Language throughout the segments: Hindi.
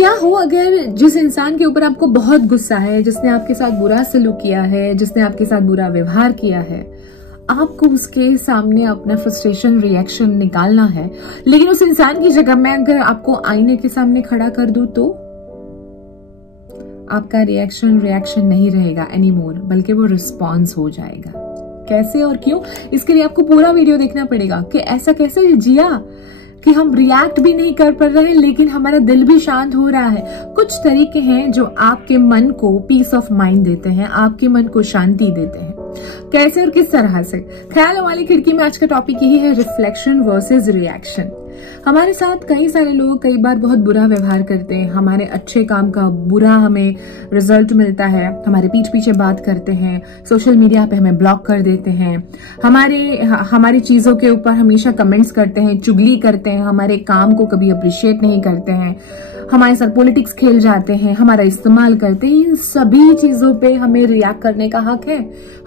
क्या हो अगर जिस इंसान के ऊपर आपको बहुत गुस्सा है, जिसने आपके साथ बुरा सलूक किया है, जिसने आपके साथ बुरा व्यवहार किया है, आपको उसके सामने अपना फ्रस्ट्रेशन रिएक्शन निकालना है, लेकिन उस इंसान की जगह मैं अगर आपको आईने के सामने खड़ा कर दूं तो आपका रिएक्शन नहीं रहेगा एनीमोर, बल्कि वो रिस्पॉन्स हो जाएगा। कैसे और क्यों, इसके लिए आपको पूरा वीडियो देखना पड़ेगा कि ऐसा कैसे जिया कि हम रिएक्ट भी नहीं कर पा रहे हैं लेकिन हमारा दिल भी शांत हो रहा है। कुछ तरीके हैं जो आपके मन को पीस ऑफ माइंड देते हैं, आपके मन को शांति देते हैं। कैसे और किस तरह से? ख्यालों वाली खिड़की में आज का टॉपिक यही है, रिफ्लेक्शन वर्सेस रिएक्शन। हमारे साथ कई सारे लोग कई बार बहुत बुरा व्यवहार करते हैं, हमारे अच्छे काम का बुरा हमें रिजल्ट मिलता है, हमारे पीठ पीछे बात करते हैं, सोशल मीडिया पे हमें ब्लॉक कर देते हैं, हमारी चीजों के ऊपर हमेशा कमेंट्स करते हैं, चुगली करते हैं, हमारे काम को कभी अप्रिशिएट नहीं करते हैं, हमारे साथ पॉलिटिक्स खेल जाते हैं, हमारा इस्तेमाल करते हैं। इन सभी चीजों पे हमें रिएक्ट करने का हक है,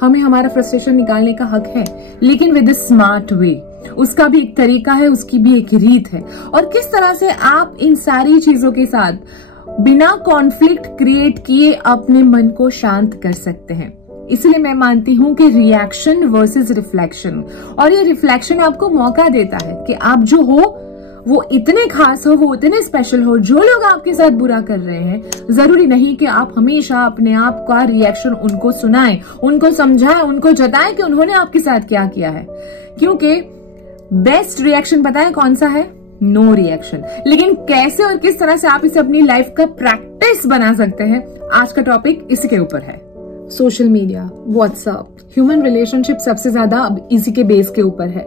हमें हमारा फ्रस्ट्रेशन निकालने का हक है, लेकिन विद अ स्मार्ट वे। उसका भी एक तरीका है, उसकी भी एक रीत है। और किस तरह से आप इन सारी चीजों के साथ बिना कॉन्फ्लिक्ट क्रिएट किए अपने मन को शांत कर सकते हैं। इसलिए मैं मानती हूं कि रिएक्शन वर्सेस रिफ्लेक्शन, और ये रिफ्लेक्शन आपको मौका देता है कि आप जो हो वो इतने खास हो, वो इतने स्पेशल हो। जो लोग आपके साथ बुरा कर रहे हैं, जरूरी नहीं कि आप हमेशा अपने आप का रिएक्शन उनको सुनाएं, उनको समझाएं, उनको जताएं कि उन्होंने आपके साथ क्या किया है, क्योंकि बेस्ट रिएक्शन पता है कौन सा है? No reaction. लेकिन कैसे और किस तरह से आप इसे अपनी लाइफ का प्रैक्टिस बना सकते हैं, आज का टॉपिक इसी के ऊपर है। Social media, WhatsApp, human relationship सबसे ज्यादा अब इसी के बेस के ऊपर है।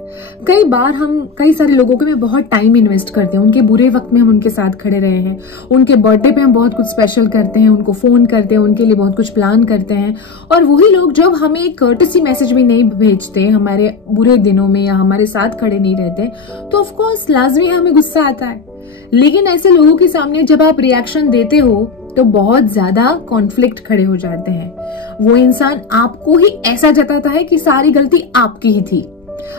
कई बार हम कई सारे लोगों को में बहुत टाइम इन्वेस्ट करते हैं, उनके बुरे वक्त में हम उनके साथ खड़े रहे हैं, उनके बर्थडे पे हम बहुत कुछ स्पेशल करते हैं, उनको फोन करते हैं, उनके लिए बहुत कुछ प्लान करते हैं, और वही लोग जब हमें एक कर्टसी मैसेज भी नहीं भेजते हमारे बुरे दिनों में या हमारे साथ खड़े नहीं रहते, तो ऑफकोर्स लाजमी है हमें गुस्सा आता है। लेकिन ऐसे लोगों के सामने जब आप रिएक्शन देते हो तो बहुत ज्यादा कॉन्फ्लिक्ट खड़े हो जाते हैं। वो इंसान आपको ही ऐसा जताता है कि सारी गलती आपकी ही थी।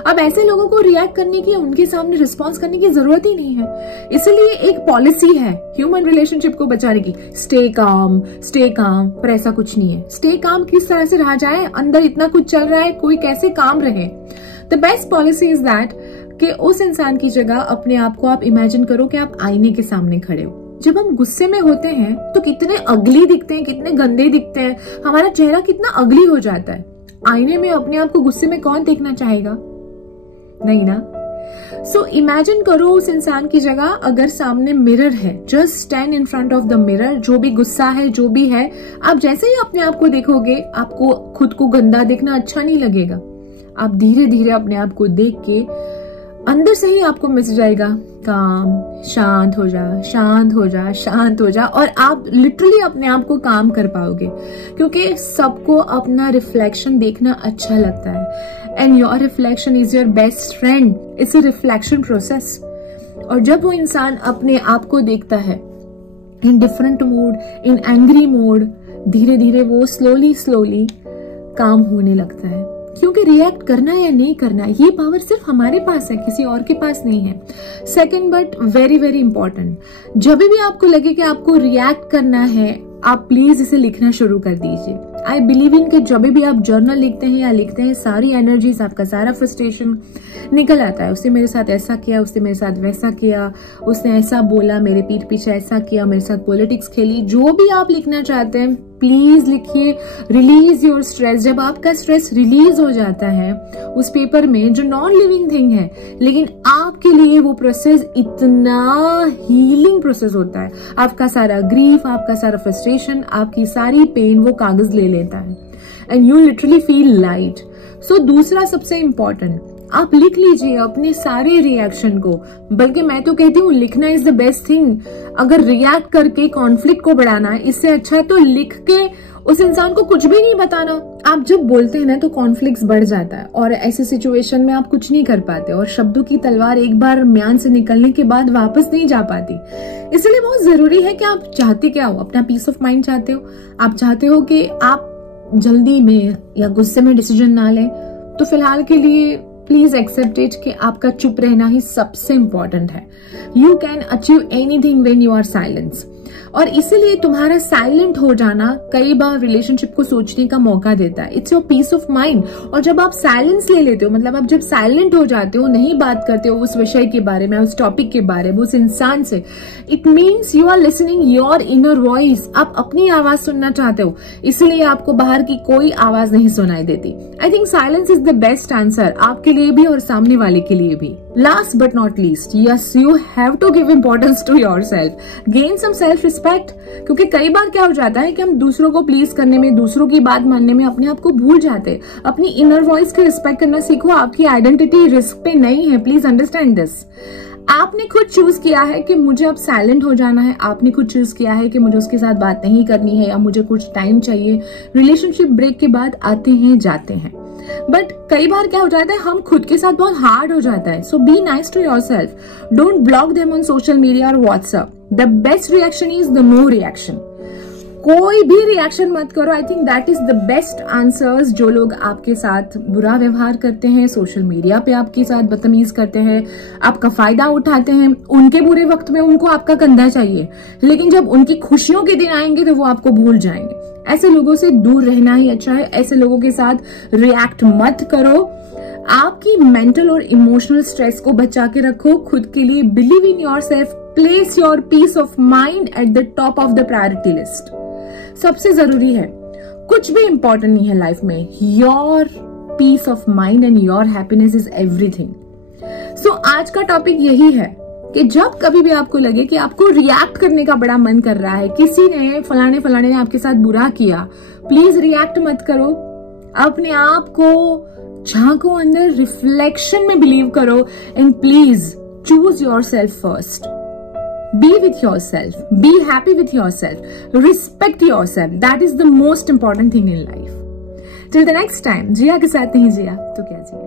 अब ऐसे लोगों को रिएक्ट करने की, उनके सामने रिस्पॉन्स करने की जरूरत ही नहीं है। इसलिए एक पॉलिसी है ह्यूमन रिलेशनशिप को बचाने की, स्टे काम, पर ऐसा कुछ नहीं है। स्टे काम किस तरह से रहा जाए, अंदर इतना कुछ चल रहा है, कोई कैसे काम रहे। The best policy is that कि उस इंसान की जगह अपने आप को आप इमेजिन करो कि आप आईने के सामने खड़े हो। जब हम गुस्से में होते हैं तो कितने अगली दिखते हैं, कितने गंदे दिखते हैं, हमारा चेहरा कितना अगली हो जाता है। आईने में अपने आप को गुस्से में कौन देखना चाहेगा? नहीं ना। सो इमेजिन करो उस इंसान की जगह अगर सामने मिरर है, just stand in front of the mirror. जो भी गुस्सा है, जो भी है, आप जैसे ही अपने आप को देखोगे, आपको खुद को गंदा देखना अच्छा नहीं लगेगा। आप धीरे धीरे अपने आप को देख के अंदर से ही आपको मैसेज आएगा, काम, शांत हो जा, शांत हो जा, शांत हो जा, और आप लिटरली अपने आप को काम कर पाओगे, क्योंकि सबको अपना रिफ्लेक्शन देखना अच्छा लगता है। And your reflection is your best friend. It's a reflection process. और जब वो इंसान अपने आप को देखता है in different mood, in angry mode, धीरे धीरे वो स्लोली काम होने लगता है। क्योंकि रिएक्ट करना या नहीं करना, ये पावर सिर्फ हमारे पास है, किसी और के पास नहीं है। Second but very very important, जब भी आपको लगे कि आपको रिएक्ट करना है, आप प्लीज इसे लिखना शुरू कर दीजिए। आई बिलीव इन कि जब भी आप जर्नल लिखते हैं या लिखते हैं, सारी एनर्जीज, आपका सारा फ्रस्ट्रेशन निकल आता है। उसने मेरे साथ ऐसा किया, उसने मेरे साथ वैसा किया, उसने ऐसा बोला, मेरे पीठ पीछे ऐसा किया, मेरे साथ पॉलिटिक्स खेली। जो भी आप लिखना चाहते हैं प्लीज लिखिए। Release your stress. जब आपका स्ट्रेस रिलीज हो जाता है उस पेपर में, जो नॉन लिविंग थिंग है, लेकिन आपके लिए वो प्रोसेस इतना हीलिंग प्रोसेस होता है। आपका सारा ग्रीफ, आपका सारा फ्रस्ट्रेशन, आपकी सारी पेन वो कागज ले लेता है, and you literally feel light. So दूसरा सबसे इंपॉर्टेंट, आप लिख लीजिए अपने सारे रिएक्शन को। बल्कि मैं तो कहती हूँ लिखना इज द बेस्ट थिंग। अगर रिएक्ट करके कॉन्फ्लिक्ट को बढ़ाना है, इससे अच्छा है तो लिख के उस इंसान को कुछ भी नहीं बताना। आप जब बोलते हैं ना तो कॉन्फ्लिक्ट बढ़ जाता है, और ऐसी सिचुएशन में आप कुछ नहीं कर पाते, और शब्दों की तलवार एक बार म्यान से निकलने के बाद वापस नहीं जा पाती। इसलिए बहुत जरूरी है कि आप चाहते क्या हो। अपना पीस ऑफ माइंड चाहते हो, आप चाहते हो कि आप जल्दी में या गुस्से में डिसीजन ना लें, तो फिलहाल के लिए प्लीज एक्सेप्ट इट कि आपका चुप रहना ही सबसे इंपॉर्टेंट है। You can achieve anything when you are silence. और इसीलिए तुम्हारा साइलेंट हो जाना कई बार रिलेशनशिप को सोचने का मौका देता है। It's your peace of mind. और जब आप साइलेंस ले लेते हो, मतलब आप जब साइलेंट हो जाते हो, नहीं बात करते हो उस विषय के बारे में, उस टॉपिक के बारे में, उस इंसान से, it means you are listening your inner voice. आप अपनी आवाज सुनना चाहते हो, इसलिए आपको बाहर की कोई आवाज नहीं सुनाई देती। I think silence is the best answer, आपके लिए भी और सामने वाले के लिए भी। Last but not least, yes, you have to give importance to yourself, gain some self respect. क्योंकि कई बार क्या हो जाता है कि हम दूसरों को प्लीज करने में, दूसरों की बात मानने में अपने आप को भूल जाते हैं। अपनी इनर वॉइस की रिस्पेक्ट करना सीखो। आपकी आइडेंटिटी रिस्क पे नहीं है, प्लीज अंडरस्टैंड दिस। आपने खुद चूज किया है कि मुझे अब साइलेंट हो जाना है, आपने खुद चूज किया है कि मुझे उसके साथ बात नहीं करनी है या मुझे कुछ टाइम चाहिए। रिलेशनशिप ब्रेक के बाद आते हैं जाते हैं, बट कई बार क्या हो जाता है, हम खुद के साथ बहुत हार्ड हो जाता है। So be nice to yourself, don't block them on social media और WhatsApp. The best reaction is the no reaction. कोई भी रिएक्शन मत करो। I think that is the best answers. जो लोग आपके साथ बुरा व्यवहार करते हैं, सोशल मीडिया पे आपके साथ बदतमीज करते हैं, आपका फायदा उठाते हैं, उनके बुरे वक्त में उनको आपका कंधा चाहिए, लेकिन जब उनकी खुशियों के दिन आएंगे तो वो आपको भूल जाएंगे। ऐसे लोगों से दूर रहना ही अच्छा है। ऐसे लोगों के साथ रिएक्ट मत करो। आपकी मेंटल और इमोशनल स्ट्रेस को बचा के रखो। खुद के लिए believe in yourself, place your peace of mind at the top of the priority list. सबसे जरूरी है, कुछ भी इंपॉर्टेंट नहीं है लाइफ में, your peace of mind and your happiness is everything. So आज का टॉपिक यही है कि जब कभी भी आपको लगे कि आपको रिएक्ट करने का बड़ा मन कर रहा है, किसी ने फलाने ने आपके साथ बुरा किया, प्लीज रिएक्ट मत करो। अपने आप को झांको अंदर, रिफ्लेक्शन में बिलीव करो, and please choose yourself first. Be with yourself, be happy with yourself, respect yourself. That is the most important thing in life. Till the next time, जिया के साथ नहीं जिया तो क्या जिया।